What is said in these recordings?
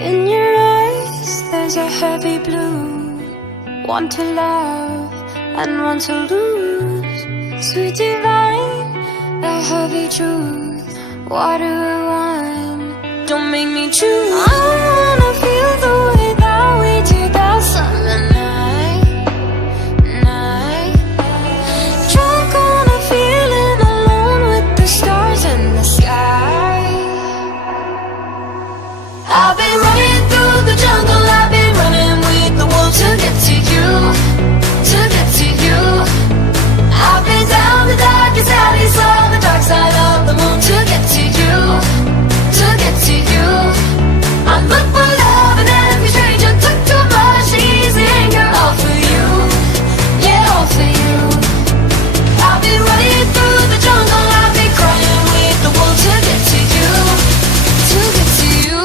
In your eyes there's a heavy blue. Want to love and want to lose. Sweet divine, the heavy truth. What do I want? Don't make me choose. I wanna feel the way that we did that summer night. Drunk on a feeling, alone with the stars in the sky. I've been running through the jungle, I've been running with the wolves to get to you, to get to you. I've been down the darkest alleys, saw the dark side of the moon to get to you, to get to you. I look for love and every stranger took too much easy anger, all for you, yeah, all for you. I've been running through the jungle, I've been crying with the wolves to get to you, to get to you.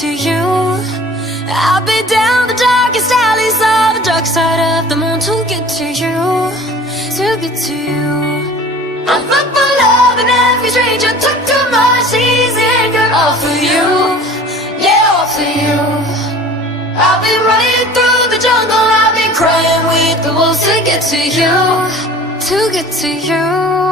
To you, I'll be down the darkest alleys, saw the dark side of the moon to get to you, to get to you. I look for love and every stranger took too much easy anger, all for you, yeah, all for you. I've been running through the jungle, I've been crying with the wolves to get to you, to get to you.